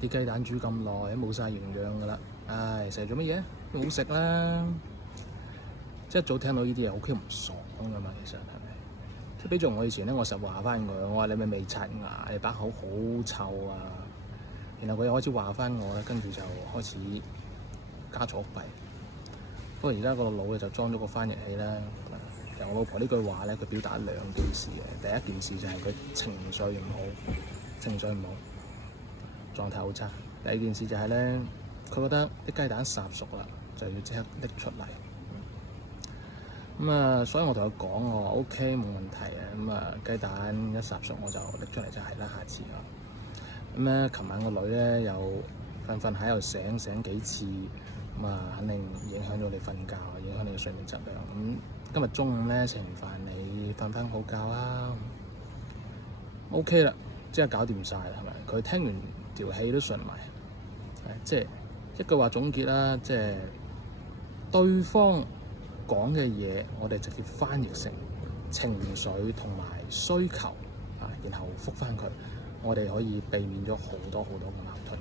啲雞蛋煮咁耐都冇晒營養㗎啦，唉，食嚟做乜嘢？唔好食啦！即係一早聽到呢啲嘢，好鬼唔爽㗎嘛，其實係咪？即係比著我以前咧，我實話翻佢，我話你咪未刷牙，你把口好臭啊！然後佢又開始話翻我咧，跟住就開始加咗幣。不過而家個腦就裝咗個翻譯器啦。其實我老婆呢句話咧，佢表達兩件事嘅。第一件事就係佢情緒唔好，狀態好差。第二件事就係咧，佢覺得啲雞蛋烚熟啦，就要即刻拎出嚟。所以我同佢講，我話 OK 冇問題嘅。雞蛋一烚熟我就拎出嚟就係啦，下次啊。琴晚個女咧又瞓下又醒幾次，肯定影響咗你瞓覺，影響你嘅睡眠質量。今日中午咧食完飯，你瞓翻好覺啦，OK 啦，即係搞掂晒啦，係咪？佢聽完條氣都順埋，即係一句話總結啦，即係對方講嘅嘢，我哋直接翻譯成情緒同埋需求，然後覆翻佢，我哋可以避免咗好多嘅矛盾。